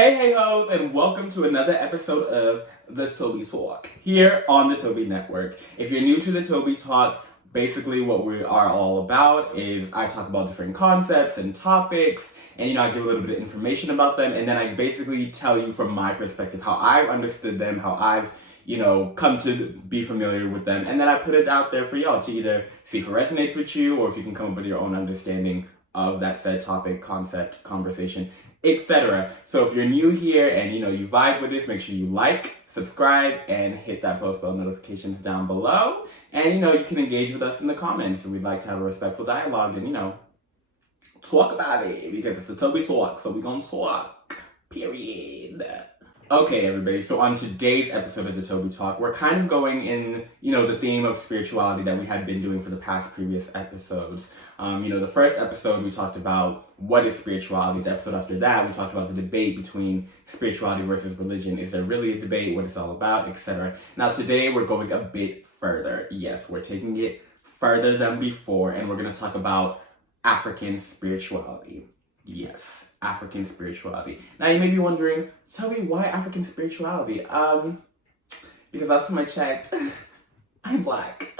Hey hoes, and welcome to another episode of the Toby Talk here on the Toby Network. If you're new to the Toby Talk, basically what we are all about is I talk about different concepts and topics, and I give a little bit of information about them, and then I basically tell you from my perspective how I've understood them, how I've come to be familiar with them, and then I put it out there for y'all to either see if it resonates with you or if you can come up with your own understanding of that said topic, concept, conversation, etc. So if you're new here and you vibe with this, make sure you like, subscribe, and hit that post bell notifications down below. And you can engage with us in the comments. We'd like to have a respectful dialogue and talk about it because it's a Toby Talk, so we're gonna talk. Period. Okay, everybody, so on today's episode of the Toby Talk, we're kind of going in, the theme of spirituality that we had been doing for the past previous episodes. The first episode, we talked about what is spirituality. The episode after that, we talked about the debate between spirituality versus religion. Is there really a debate? What it's all about, etc. Now, today, we're going a bit further. Yes, we're taking it further than before, and we're going to talk about African spirituality. Yes. African spirituality. Now you may be wondering, Toby, why African spirituality? Because last time I checked, I'm black,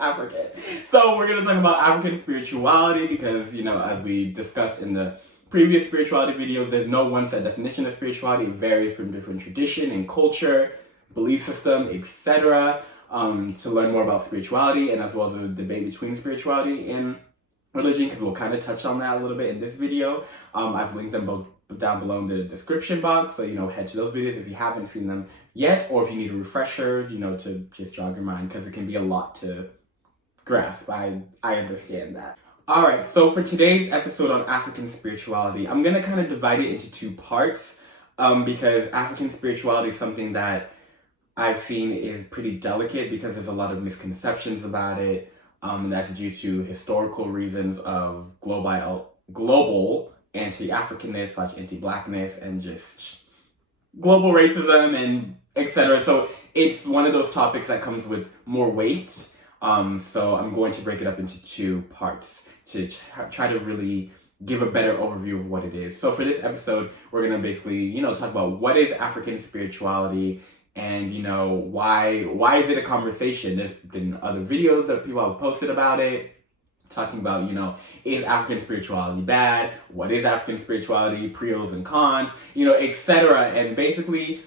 African. So we're gonna talk about African spirituality because, as we discussed in the previous spirituality videos, there's no one set definition of spirituality. It varies from different tradition and culture, belief system, etc. To learn more about spirituality and as well as the debate between spirituality and religion, because we'll kind of touch on that a little bit in this video. I've linked them both down below in the description box, so head to those videos if you haven't seen them yet, or if you need a refresher, to just jog your mind, because it can be a lot to grasp. I understand that. Alright, so for today's episode on African spirituality, I'm going to kind of divide it into two parts, because African spirituality is something that I've seen is pretty delicate because there's a lot of misconceptions about it. And that's due to historical reasons of global anti-Africanness / anti-blackness and just global racism and etc. So it's one of those topics that comes with more weight. So I'm going to break it up into two parts to try to really give a better overview of what it is. So for this episode, we're going to basically, talk about what is African spirituality. And why is it a conversation? There's been other videos that people have posted about it, talking about, is African spirituality bad? What is African spirituality? Pros and cons, etc. And basically,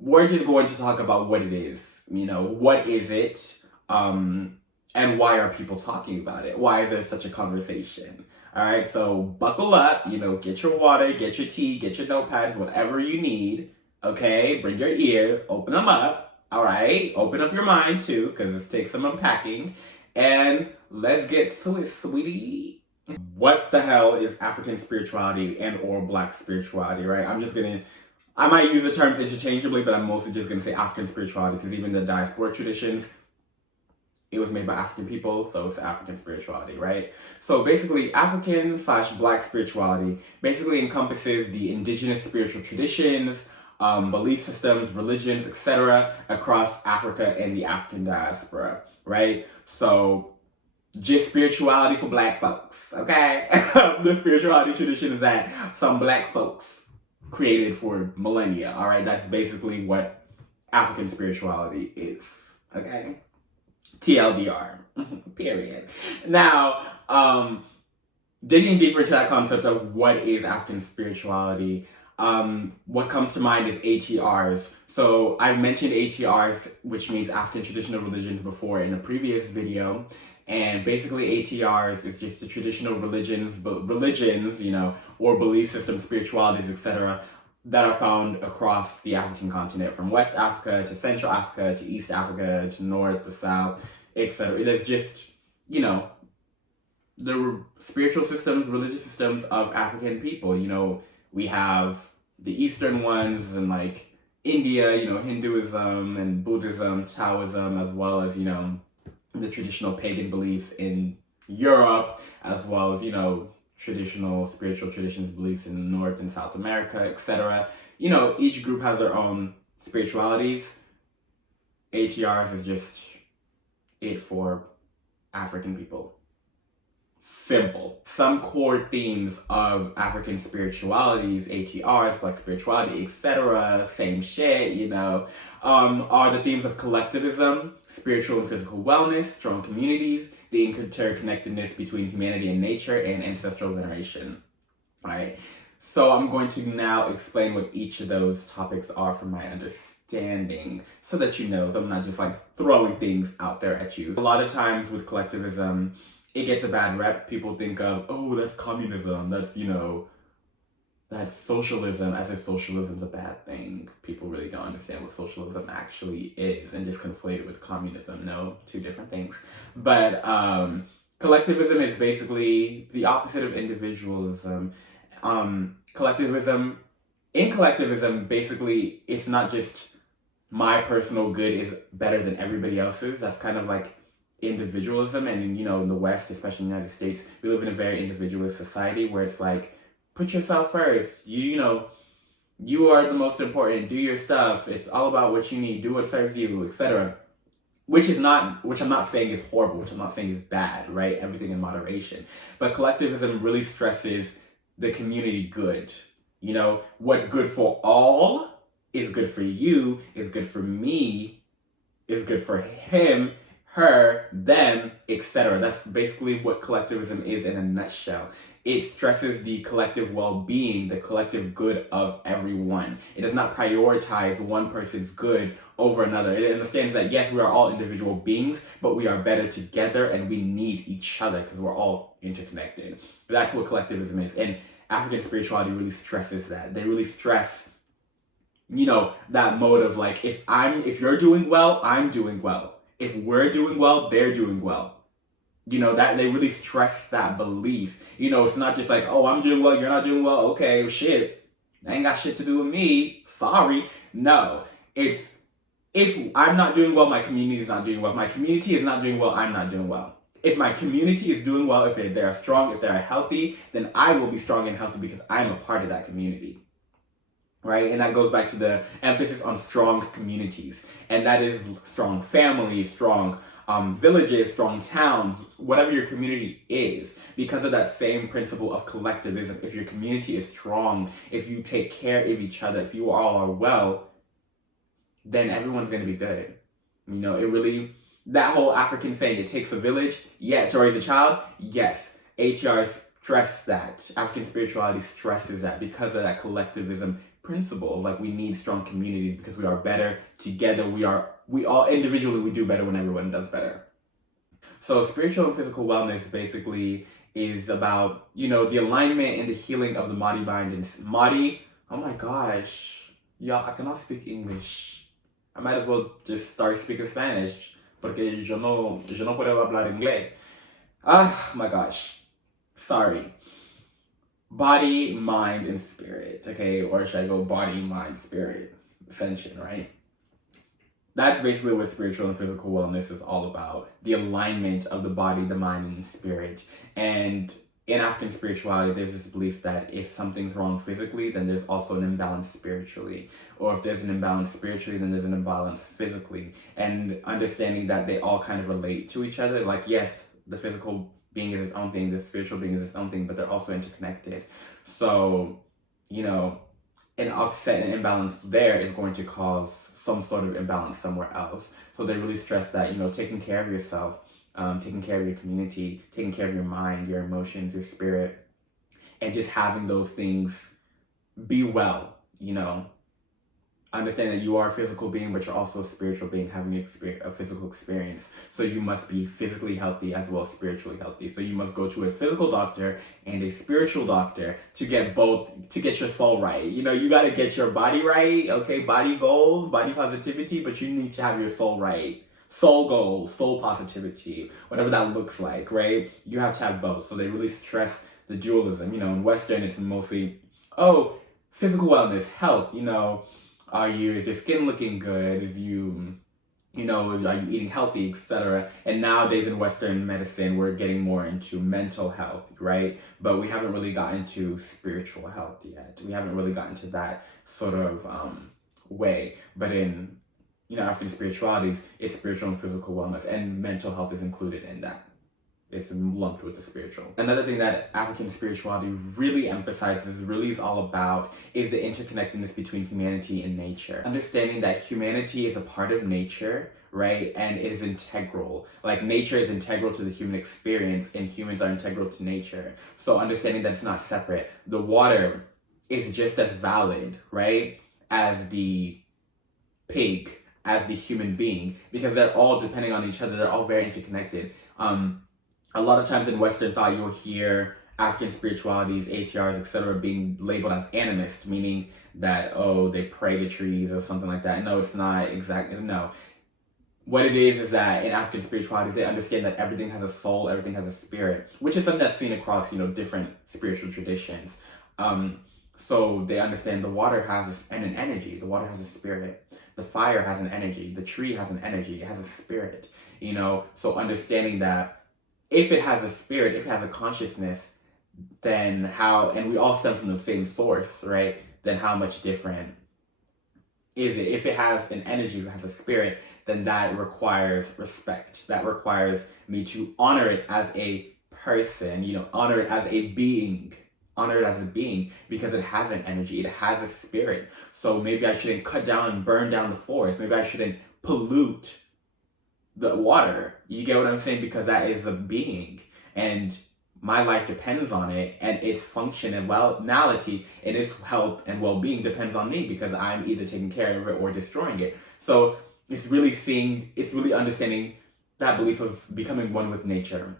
we're just going to talk about what it is. What is it? And why are people talking about it? Why is there such a conversation? All right, so buckle up, get your water, get your tea, get your notepads, whatever you need. Okay, bring your ears, open them up, all right? Open up your mind too, because it takes some unpacking. And let's get to it, sweetie. What the hell is African spirituality and or black spirituality, right? I might use the terms interchangeably, but I'm mostly just gonna say African spirituality because even the Diaspora traditions, it was made by African people, so it's African spirituality, right? So basically, African / black spirituality basically encompasses the indigenous spiritual traditions, belief systems, religions, etc. across Africa and the African diaspora, right? So just spirituality for black folks, okay? The spirituality traditions that some black folks created for millennia, all right? That's basically what African spirituality is, okay? TLDR, period. Now, digging deeper into that concept of what is African spirituality, what comes to mind is ATRs. So I've mentioned ATRs, which means African traditional religions, before in a previous video. And basically ATRs is just the traditional religions, or belief systems, spiritualities, etc. that are found across the African continent, from West Africa to Central Africa to East Africa to North to South, etc. It is just, the spiritual systems, religious systems of African people. We have the Eastern ones and like India, Hinduism and Buddhism, Taoism, as well as, the traditional pagan beliefs in Europe, as well as, traditional spiritual traditions, beliefs in North and South America, etc. Each group has their own spiritualities. ATRs is just it for African people. simple. Some core themes of African spiritualities, ATRs, Black spirituality, etc., same shit, are the themes of collectivism, spiritual and physical wellness, strong communities, the interconnectedness between humanity and nature, and ancestral veneration. All right. So I'm going to now explain what each of those topics are from my understanding so that you know, so I'm not just like throwing things out there at you. A lot of times with collectivism, it gets a bad rep. People think of, oh, that's communism. That's socialism, as if socialism's a bad thing. People really don't understand what socialism actually is and just conflate it with communism. No, two different things. But collectivism is basically the opposite of individualism. In collectivism, basically, it's not just my personal good is better than everybody else's. That's kind of like individualism. And in the West, especially in the United States, we live in a very individualist society where it's like, put yourself first. You are the most important. Do your stuff. It's all about what you need. Do what serves you, etc. Which I'm not saying is horrible. Which I'm not saying is bad. Right? Everything in moderation. But collectivism really stresses the community good. What's good for all is good for you. Is good for me. Is good for him, her, them, etc. That's basically what collectivism is in a nutshell. It stresses the collective well-being, the collective good of everyone. It does not prioritize one person's good over another. It understands that, yes, we are all individual beings, but we are better together and we need each other because we're all interconnected. That's what collectivism is. And African spirituality really stresses that. They really stress, that mode of like, if you're doing well, I'm doing well. If we're doing well, they're doing well. That they really stress that belief. It's not just like, oh, I'm doing well, you're not doing well. Okay, shit. That ain't got shit to do with me. Sorry. No. If I'm not doing well, my community is not doing well. If my community is not doing well, I'm not doing well. If my community is doing well, if they're strong, if they're healthy, then I will be strong and healthy because I'm a part of that community. Right? And that goes back to the emphasis on strong communities. And that is strong families, strong villages, strong towns, whatever your community is, because of that same principle of collectivism. If your community is strong, if you take care of each other, if you all are well, then everyone's going to be good. That whole African thing, it takes a village, yeah, to raise a child, yes. ATRs stress that. African spirituality stresses that because of that collectivism principle. Like, we need strong communities because we are better together. We all individually, we do better when everyone does better. So spiritual and physical wellness basically is about, the alignment and the healing of the body, mind, and body. Oh my gosh. Y'all, I cannot speak English. I might as well just start speaking Spanish. Porque yo no puedo hablar inglés. Ah, my gosh. Sorry. Body, mind, and spirit. Okay, or should I go body, mind, spirit? Ascension, right? That's basically what spiritual and physical wellness is all about. The alignment of the body, the mind, and the spirit. And in African spirituality, there's this belief that if something's wrong physically, then there's also an imbalance spiritually. Or if there's an imbalance spiritually, then there's an imbalance physically. And understanding that they all kind of relate to each other. Like, yes, the physical being is its own thing, the spiritual being is its own thing, but they're also interconnected. So, an upset and imbalance there is going to cause some sort of imbalance somewhere else. So they really stress that, taking care of yourself, taking care of your community, taking care of your mind, your emotions, your spirit, and just having those things be well, Understand that you are a physical being, but you're also a spiritual being having a physical experience. So you must be physically healthy as well as spiritually healthy. So you must go to a physical doctor and a spiritual doctor to get both, to get your soul right. You got to get your body right, okay? Body goals, body positivity, but you need to have your soul right. Soul goals, soul positivity, whatever that looks like, right? You have to have both. So they really stress the dualism. In Western, it's mostly, physical wellness, health, is your skin looking good? Are you eating healthy, etc.? And nowadays in Western medicine, we're getting more into mental health, right? But we haven't really gotten to spiritual health yet. We haven't really gotten to that sort of way. But in, African spirituality, it's spiritual and physical wellness, and mental health is included in that. it's lumped with the spiritual. Another thing that African spirituality really emphasizes, really is all about, is the interconnectedness between humanity and nature. Understanding that humanity is a part of nature, right? And it is integral. Like, nature is integral to the human experience, and humans are integral to nature. So understanding that it's not separate. The water is just as valid, right, as the pig, as the human being, because they're all depending on each other. They're all very interconnected. A lot of times in Western thought, you'll hear African spiritualities, ATRs, etc., being labeled as animist, meaning that, oh, they pray to trees or something like that. No, it's not exactly. No. What it is that in African spiritualities, they understand that everything has a soul, everything has a spirit, which is something that's seen across, different spiritual traditions. So they understand the water has an energy, the water has a spirit, the fire has an energy, the tree has an energy, it has a spirit, So understanding that if it has a spirit, if it has a consciousness, then how, and we all stem from the same source, right? Then how much different is it? If it has an energy, if it has a spirit, then that requires respect. That requires me to honor it as a person, honor it as a being. Honor it as a being because it has an energy, it has a spirit. So maybe I shouldn't cut down and burn down the forest. Maybe I shouldn't pollute the water. You get what I'm saying? Because that is a being, and my life depends on it, and its function and wellnality and its health and well-being depends on me, because I'm either taking care of it or destroying it. So it's really understanding that belief of becoming one with nature,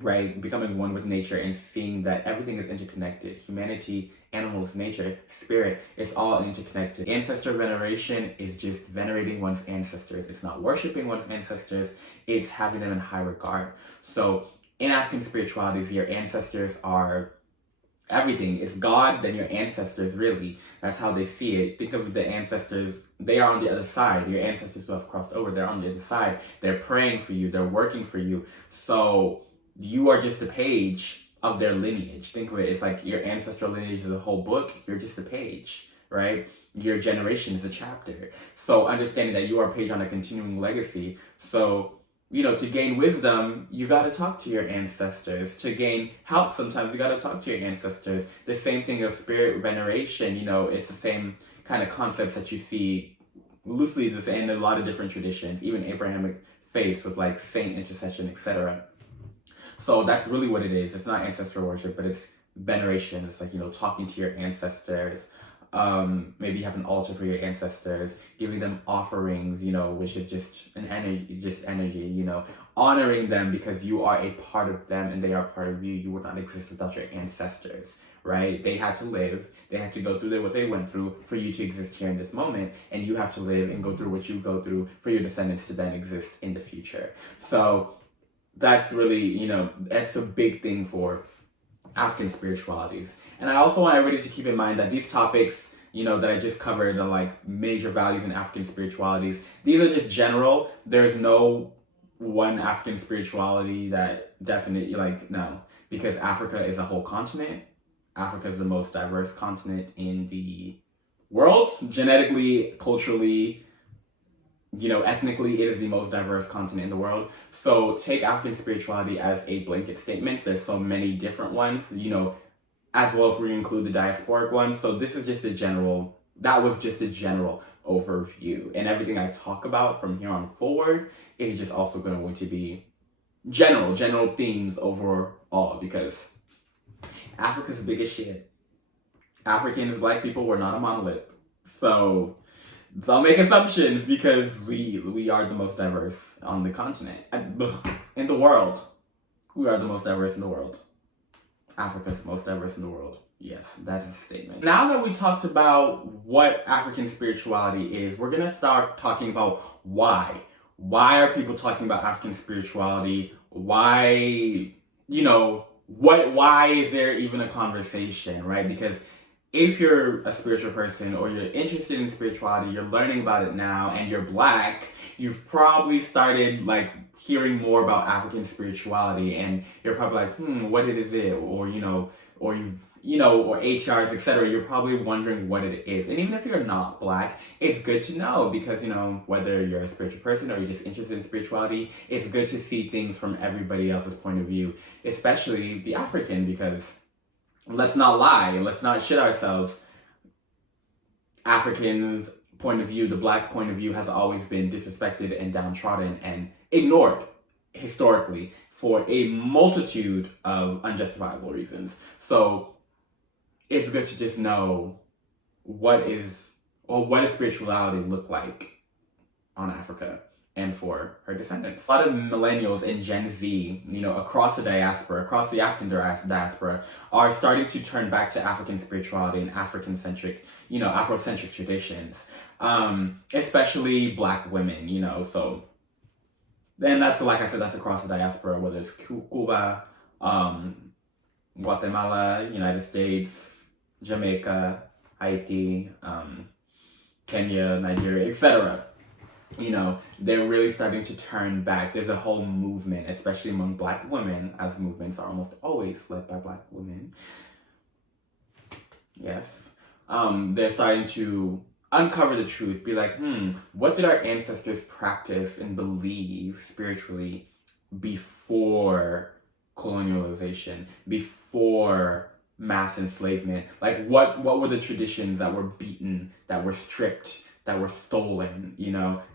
right? Becoming one with nature and seeing that everything is interconnected. Humanity, animals, nature, spirit, it's all interconnected. Ancestor veneration is just venerating one's ancestors. It's not worshiping one's ancestors, it's having them in high regard. So in African spiritualities, your ancestors are everything. It's God, then your ancestors, really. That's how they see it. Think of the ancestors, they are on the other side. Your ancestors who have crossed over, they're on the other side. They're praying for you, they're working for you. So you are just a page of their lineage. Think of it, it's like your ancestral lineage is a whole book, you're just a page, right? Your generation is a chapter. So understanding that you are a page on a continuing legacy. So, to gain wisdom, you got to talk to your ancestors. To gain help, sometimes you got to talk to your ancestors. The same thing of spirit veneration, it's the same kind of concepts that you see loosely in a lot of different traditions, even Abrahamic faiths with like saint intercession, etc. So that's really what it is. It's not ancestral worship, but it's veneration. It's like, talking to your ancestors. Maybe you have an altar for your ancestors, giving them offerings, which is just energy, honoring them because you are a part of them and they are part of you. You would not exist without your ancestors, right? They had to live, they had to go through what they went through for you to exist here in this moment, and you have to live and go through what you go through for your descendants to then exist in the future. So that's really, that's a big thing for African spiritualities. And I also want everybody to keep in mind that these topics, that I just covered are like major values in African spiritualities. These are just general. There's no one African spirituality that definitely, no. Because Africa is a whole continent. Africa is the most diverse continent in the world. Genetically, culturally, ethnically, it is the most diverse continent in the world. So take African spirituality as a blanket statement. There's so many different ones, as well as we include the diasporic ones. So this is just that was just a general overview. And everything I talk about from here on forward is just also going to be general themes overall, because Africa's big as shit. Africans, black people, we're not a monolith. So I'll make assumptions because we are the most diverse on the continent. In the world. We are the most diverse in the world. Africa's the most diverse in the world. Yes, that is a statement. Now that we talked about what African spirituality is, we're going to start talking about why. Why are people talking about African spirituality? Why, why is there even a conversation, right? Because if you're a spiritual person or you're interested in spirituality, you're learning about it now, and you're Black, you've probably started hearing more about African spirituality, and you're probably like, what is it? Or, or you or ATRs, etc., you're probably wondering what it is. And even if you're not Black, it's good to know because, whether you're a spiritual person or you're just interested in spirituality, it's good to see things from everybody else's point of view, especially the African, because let's not lie, let's not shit ourselves. Africans' point of view, the Black point of view, has always been disrespected and downtrodden and ignored historically for a multitude of unjustifiable reasons. So it's good to just know what does spirituality look like on Africa and for her descendants. A lot of millennials and Gen Z, across the diaspora, across the African diaspora, are starting to turn back to African spirituality and African-centric, Afrocentric traditions, especially Black women, so then that's, like I said, that's across the diaspora, whether it's Cuba, Guatemala, United States, Jamaica, Haiti, Kenya, Nigeria, etc. They're really starting to turn back. There's a whole movement, especially among Black women, as movements are almost always led by Black women. Yes. They're starting to uncover the truth, be like, what did our ancestors practice and believe spiritually before colonialization, before mass enslavement? Like, what were the traditions that were beaten, that were stripped, that were stolen,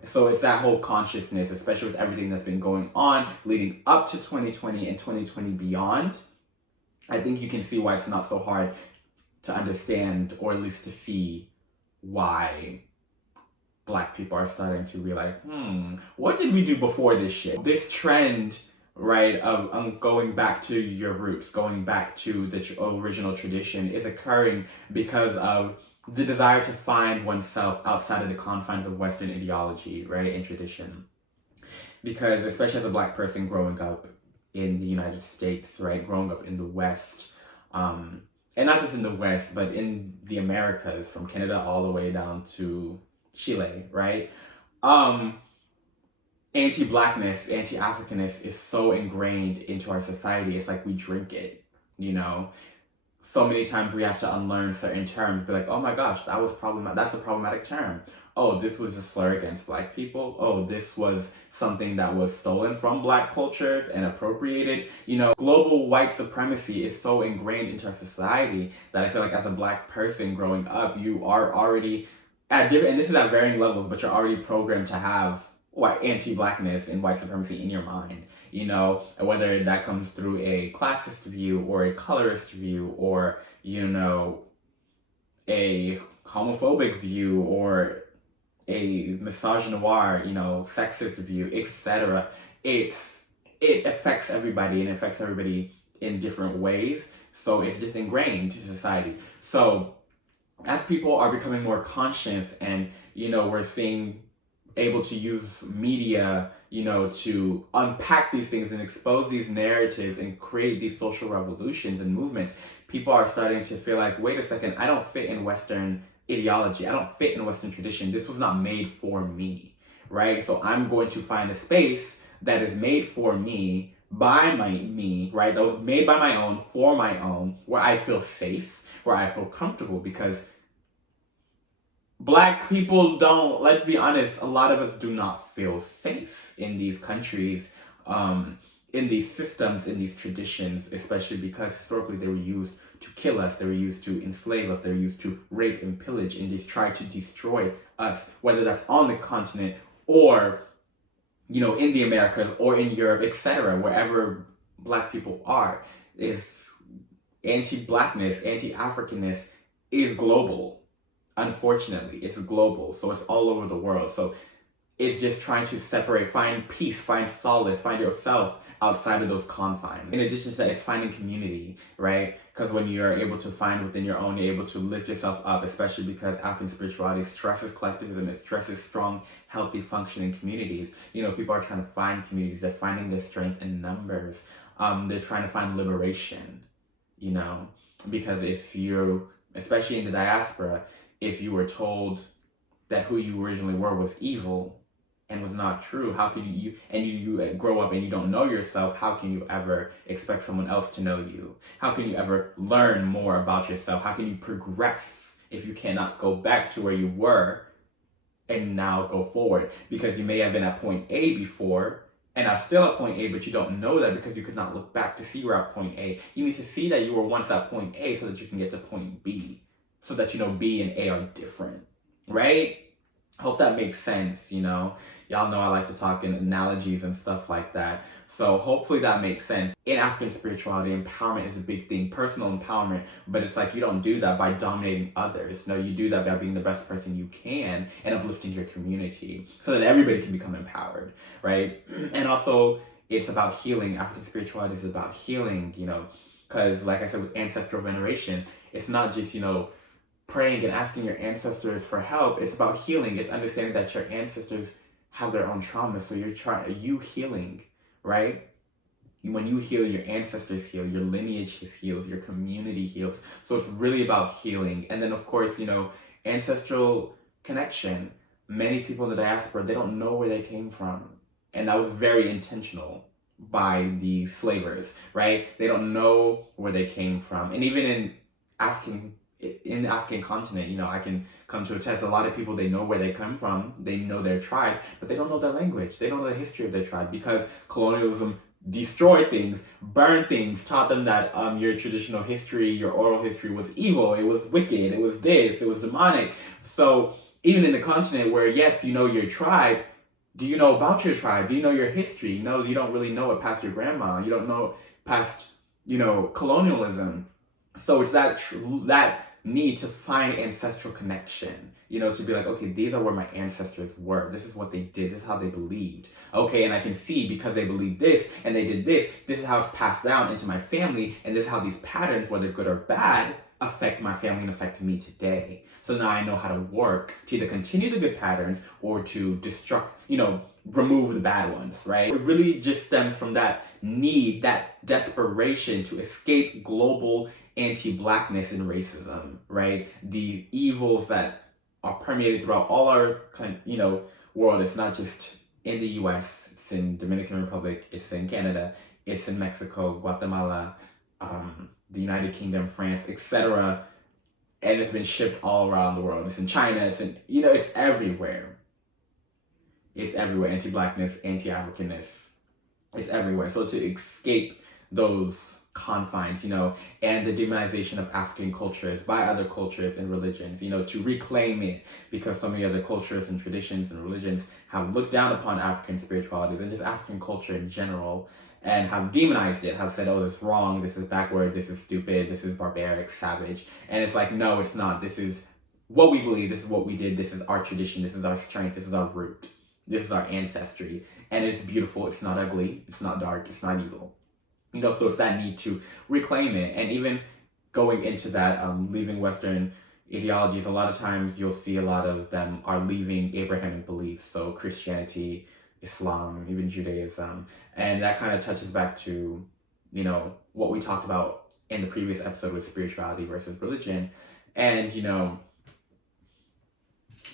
So it's that whole consciousness, especially with everything that's been going on leading up to 2020 and 2020 beyond. I think you can see why it's not so hard to understand, or at least to see why Black people are starting to be like, what did we do before this shit? This trend, right, of going back to your roots, going back to the original tradition is occurring because of the desire to find oneself outside of the confines of Western ideology, right, and tradition. Because especially as a Black person growing up in the United States, right, growing up in the West, and not just in the West, but in the Americas, from Canada all the way down to Chile, right? Anti-Blackness, anti-Africanness is so ingrained into our society. It's like we drink it, So many times we have to unlearn certain terms, be like, oh my gosh, that's a problematic term. Oh, this was a slur against Black people. Oh, this was something that was stolen from Black cultures and appropriated. Global white supremacy is so ingrained into our society that I feel like as a Black person growing up, you are already at different, and this is at varying levels, but you're already programmed to have anti-Blackness and white supremacy in your mind, whether that comes through a classist view or a colorist view or, a homophobic view or a misogynoir, sexist view, etc. It affects everybody, and it affects everybody in different ways. So it's just ingrained to society. So as people are becoming more conscious and, we're seeing able to use media, to unpack these things and expose these narratives and create these social revolutions and movements, people are starting to feel like, wait a second, I don't fit in Western ideology. I don't fit in Western tradition. This was not made for me, right? So I'm going to find a space that is made for me, by me, right? That was made by my own, for my own, where I feel safe, where I feel comfortable, because Black people don't, let's be honest, a lot of us do not feel safe in these countries, in these systems, in these traditions, especially because historically they were used to kill us, they were used to enslave us, they were used to rape and pillage and just try to destroy us, whether that's on the continent or, in the Americas or in Europe, etc., wherever Black people are. If anti-Blackness, anti-Africanness is global. Unfortunately, it's global, so it's all over the world. So it's just trying to separate, find peace, find solace, find yourself outside of those confines. In addition to that, it's finding community, right? Because when you're able to find within your own, you're able to lift yourself up, especially because African spirituality stresses collectivism, it stresses strong, healthy, functioning communities. People are trying to find communities, they're finding their strength in numbers. They're trying to find liberation, because if you're, especially in the diaspora, if you were told that who you originally were was evil, and was not true, how could you grow up and you don't know yourself, how can you ever expect someone else to know you? How can you ever learn more about yourself? How can you progress if you cannot go back to where you were and now go forward? Because you may have been at point A before and are still at point A, but you don't know that because you could not look back to see you're at point A. You need to see that you were once at point A so that you can get to point B, so that you know B and A are different, right? Hope that makes sense, Y'all know I like to talk in analogies and stuff like that. So hopefully that makes sense. In African spirituality, empowerment is a big thing, personal empowerment, but it's like you don't do that by dominating others. No, you do that by being the best person you can and uplifting your community so that everybody can become empowered, right? And also, it's about healing. African spirituality is about healing, because like I said, with ancestral veneration, it's not just, praying and asking your ancestors for help. It's about healing. It's understanding that your ancestors have their own trauma. So you healing, right? When you heal, your ancestors heal, your lineage heals, your community heals. So it's really about healing. And then of course, ancestral connection. Many people in the diaspora, they don't know where they came from. And that was very intentional by the slavers, right? They don't know where they came from. And even in the African continent, I can come to attest, a lot of people, they know where they come from, they know their tribe, but they don't know their language, they don't know the history of their tribe, because colonialism destroyed things, burned things, taught them that your traditional history, your oral history was evil, it was wicked, it was this, it was demonic. So even in the continent where, yes, you know your tribe, do you know about your tribe? Do you know your history? No, you don't really know it past your grandma. You don't know past, colonialism. So it's that need to find ancestral connection, to be like, okay, these are where my ancestors were. This is what they did. This is how they believed. Okay, and I can see because they believed this and they did this, this is how it's passed down into my family, and this is how these patterns, whether good or bad, affect my family and affect me today. So now I know how to work to either continue the good patterns or to remove the bad ones, right? It really just stems from that need, that desperation to escape global anti-blackness and racism, right? The evils that are permeated throughout all our, world. It's not just in the US, it's in Dominican Republic, it's in Canada, it's in Mexico, Guatemala, the United Kingdom, France, etc. And it's been shipped all around the world. It's in China, it's everywhere. It's everywhere. Anti-blackness, anti-Africanness, it's everywhere. So to escape those confines, and the demonization of African cultures by other cultures and religions, to reclaim it, because so many other cultures and traditions and religions have looked down upon African spirituality and just African culture in general, and have demonized it, have said, oh, this is wrong, this is backward, this is stupid, this is barbaric, savage. And it's like, no, it's not. This is what we believe, this is what we did, this is our tradition, this is our strength, this is our root, this is our ancestry. And it's beautiful, it's not ugly, it's not dark, it's not evil. So it's that need to reclaim it. And even going into that, leaving Western ideologies, a lot of times you'll see a lot of them are leaving Abrahamic beliefs. So Christianity, Islam, even Judaism. And that kind of touches back to, what we talked about in the previous episode with spirituality versus religion. And,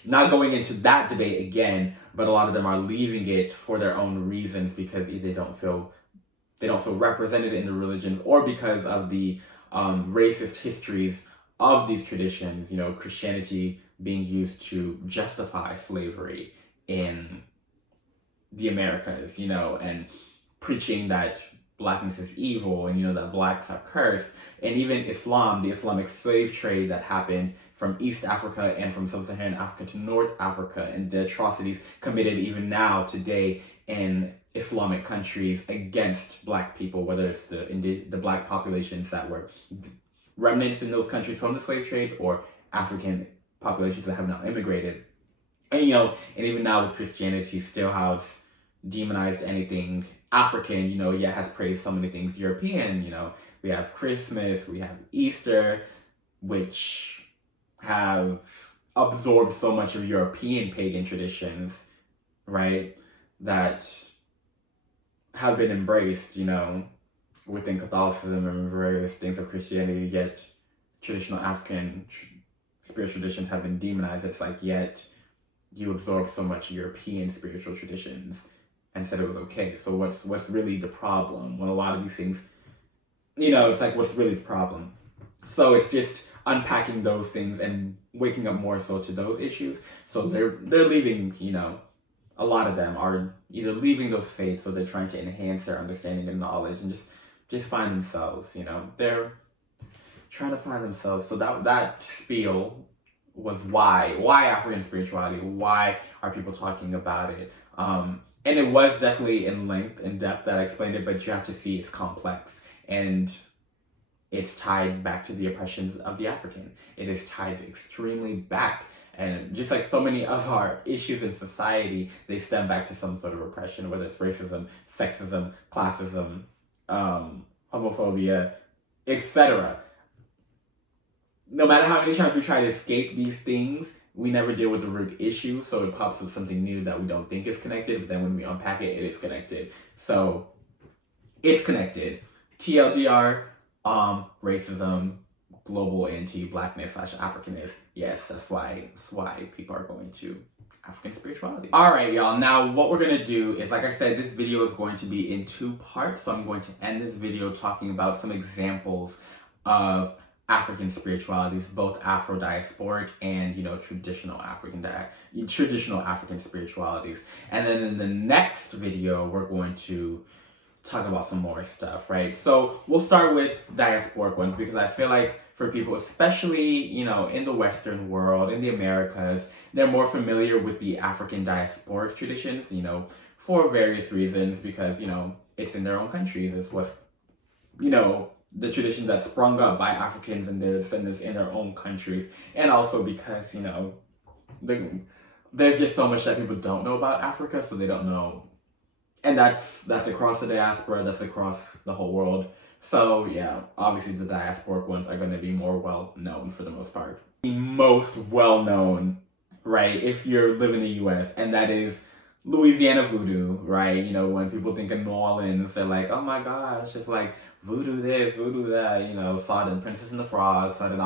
not going into that debate again, but a lot of them are leaving it for their own reasons, because either they don't feel represented in the religions, or because of the racist histories of these traditions, Christianity being used to justify slavery in the Americas, and preaching that blackness is evil, and that blacks are cursed. And even Islam, the Islamic slave trade that happened from East Africa and from Sub-Saharan Africa to North Africa, and the atrocities committed even now today in Islamic countries against black people, whether it's the black populations that were remnants in those countries from the slave trades, or African populations that have now immigrated. And and even now with Christianity still has demonized anything African, yet has praised so many things European. We have Christmas, we have Easter, which have absorbed so much of European pagan traditions, right, that have been embraced, within Catholicism and various things of Christianity, yet traditional African spiritual traditions have been demonized. It's like, yet you absorb so much European spiritual traditions and said it was okay. So what's really the problem when a lot of these things, it's like, what's really the problem? So it's just unpacking those things and waking up more so to those issues. So they're leaving, a lot of them are either leaving those faiths, so they're trying to enhance their understanding and knowledge and just find themselves, they're trying to find themselves. So that spiel was why African spirituality, why are people talking about it, and it was definitely in length, in depth that I explained it, but you have to see it's complex, and it's tied back to the oppression of the African. It is tied extremely back. And just like so many of our issues in society, they stem back to some sort of oppression, whether it's racism, sexism, classism, homophobia, etc. No matter how many times we try to escape these things, we never deal with the root issue, so it pops up something new that we don't think is connected, but then when we unpack it, it is connected. So, it's connected. TLDR, racism, global anti-blackness / Africanism. Yes, that's why people are going to African spirituality. Alright, y'all. Now, what we're going to do is, like I said, this video is going to be in 2 parts. So I'm going to end this video talking about some examples of African spiritualities, both Afro-diasporic and, traditional African spiritualities. And then in the next video, we're going to talk about some more stuff, right? So we'll start with diasporic ones because I feel like for people, especially, in the Western world, in the Americas, they're more familiar with the African diasporic traditions, for various reasons because, it's in their own countries. It's what, the tradition that sprung up by Africans and their descendants in their own countries. And also because, there's just so much that people don't know about Africa, so they don't know. And that's across the diaspora, that's across the whole world. So yeah, obviously the diasporic ones are going to be more well known for the most part. The most well known, right, if you're living in the US, and that is Louisiana voodoo, right? When people think of New Orleans, they're like, oh my gosh, it's like voodoo this, voodoo that, saw it in Princess and the Frog, saw it in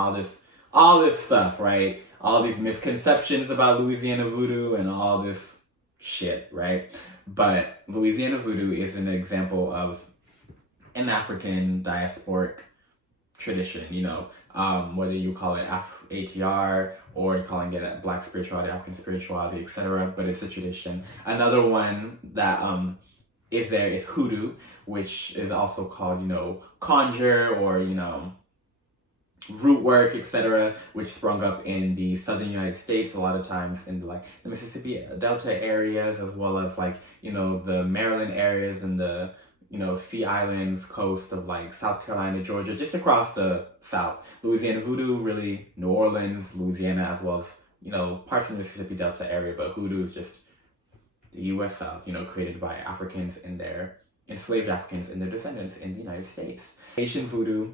all this stuff, right? All these misconceptions about Louisiana voodoo and all this shit, right? But Louisiana voodoo is an example of an African diasporic tradition, whether you call it ATR or you're calling it a Black spirituality, African spirituality, etc. But it's a tradition. Another one that is there is hoodoo, which is also called, conjure or, root work, etc., which sprung up in the southern United States a lot of times in the Mississippi Delta areas, as well as the Maryland areas and the Sea Islands coast of South Carolina, Georgia, just across the South. Louisiana voodoo, really New Orleans, Louisiana, as well as parts of the Mississippi Delta area, but hoodoo is just the U.S. South, created by Africans and their enslaved Africans and their descendants in the United States. Haitian voodoo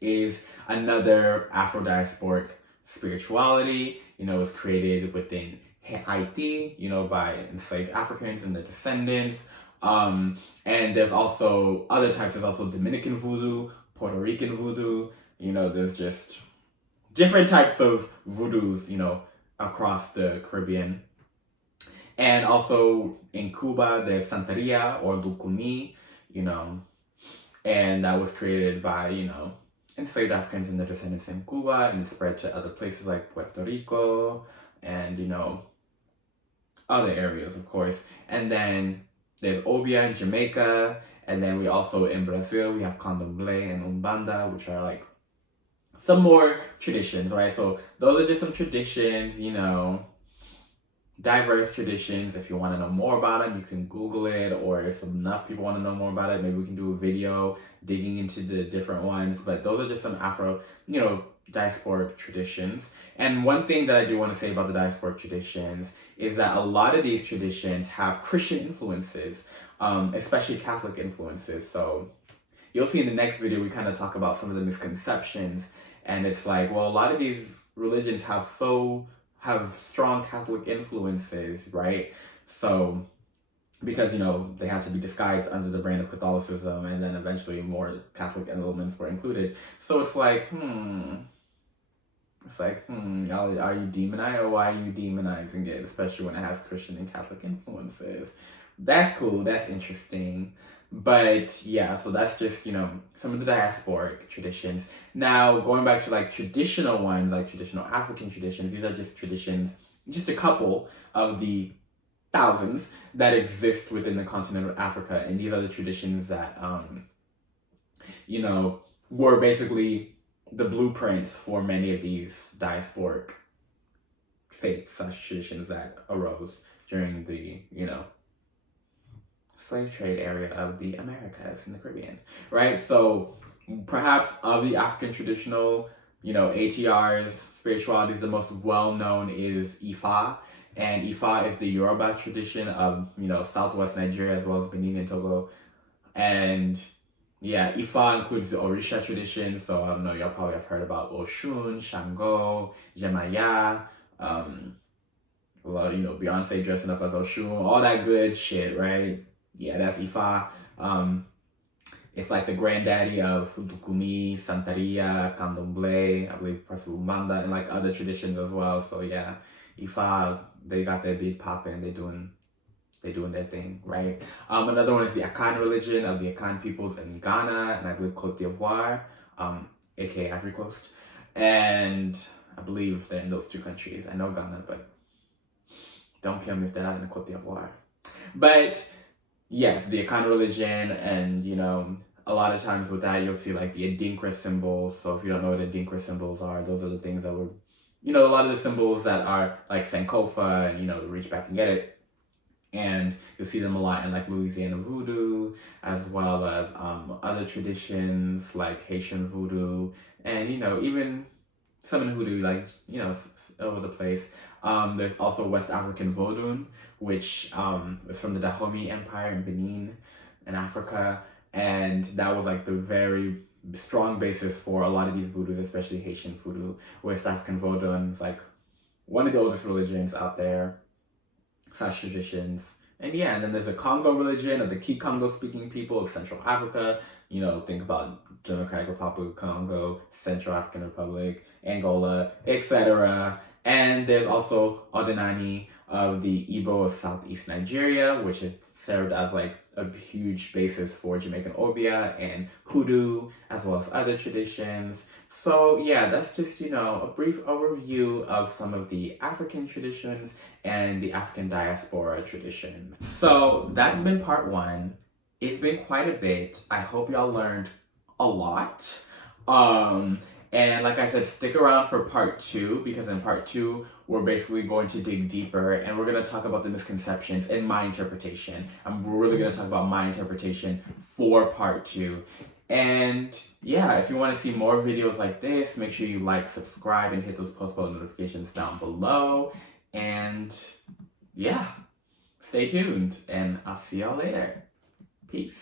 is another Afro-diasporic spirituality, it's created within Haiti, by enslaved Africans and their descendants. And there's also other types. There's also Dominican voodoo, Puerto Rican voodoo, there's just different types of voodoos, across the Caribbean. And also in Cuba, there's Santeria or Lucumi, and that was created by, enslaved Africans and their descendants in Cuba, and it spread to other places like Puerto Rico and, other areas, of course. And then there's Obia in Jamaica, and then we also, in Brazil, we have Candomblé and Umbanda, which are some more traditions, right? So those are just some traditions, diverse traditions. If you want to know more about them, you can Google it, or if enough people want to know more about it, maybe we can do a video digging into the different ones. But those are just some Afro, diasporic traditions. And one thing that I do want to say about the diasporic traditions is that a lot of these traditions have Christian influences, especially Catholic influences. So you'll see in the next video, we kind of talk about some of the misconceptions. And it's like, well, a lot of these religions have strong Catholic influences, right? So, because, they had to be disguised under the brand of Catholicism, and then eventually more Catholic elements were included. So it's like, It's like, are you demonizing, or why are you demonizing it, especially when it has Christian and Catholic influences? That's cool, that's interesting. But yeah, so that's just, some of the diasporic traditions. Now, going back to like traditional ones, like traditional African traditions, these are just traditions, just a couple of the thousands that exist within the continent of Africa. And these are the traditions that, were basically the blueprints for many of these diasporic faiths slash traditions that arose during the, slave trade area of the Americas and the Caribbean, right? So perhaps of the African traditional, ATRs, spiritualities, the most well-known is Ifa. And Ifa is the Yoruba tradition of, Southwest Nigeria as well as Benin and Togo. And yeah, Ifa includes the Orisha tradition. So I don't know, y'all probably have heard about Oshun, Shango, Jemaya, Beyonce dressing up as Oshun, all that good shit, right? Yeah, that's Ifa. It's like the granddaddy of Futukumi, Santeria, Candomblé, I believe Umbanda, and like other traditions as well. So yeah, Ifa, they got their beat popping, they doing their thing, right? Another one is the Akan religion of the Akan peoples in Ghana, and I believe Cote d'Ivoire, aka Ivory Coast. And I believe they're in those two countries. I know Ghana, but don't kill me if they're not in Cote d'Ivoire. But yes, the Akan religion, and a lot of times with that you'll see like the Adinkra symbols. So if you don't know what Adinkra symbols are, those are the things that were, a lot of the symbols that are like Sankofa and reach back and get it. And you'll see them a lot in like Louisiana voodoo, as well as other traditions like Haitian voodoo, and even some in hoodoo, like over the place. There's also West African Vodun, which is from the Dahomey Empire in Benin in Africa, and that was like the very strong basis for a lot of these voodoos, especially Haitian voodoo. West African Vodun is like one of the oldest religions out there, slash traditions. And yeah, and then there's a Congo religion of the Key Congo speaking people of Central Africa. Think about Democratic Republic of Congo, Central African Republic, Angola, etc. And there's also Odinani of the Igbo of Southeast Nigeria, which is served as like a huge basis for Jamaican Obia and Hoodoo, as well as other traditions. So yeah, that's just, a brief overview of some of the African traditions and the African diaspora traditions. So that's been part one. It's been quite a bit. I hope y'all learned a lot. And like I said, stick around for part two, because in part two, we're basically going to dig deeper and we're going to talk about the misconceptions and my interpretation. We're really going to talk about my interpretation for part two. And yeah, if you want to see more videos like this, make sure you like, subscribe, and hit those post bell notifications down below. And yeah, stay tuned, and I'll see y'all later. Peace.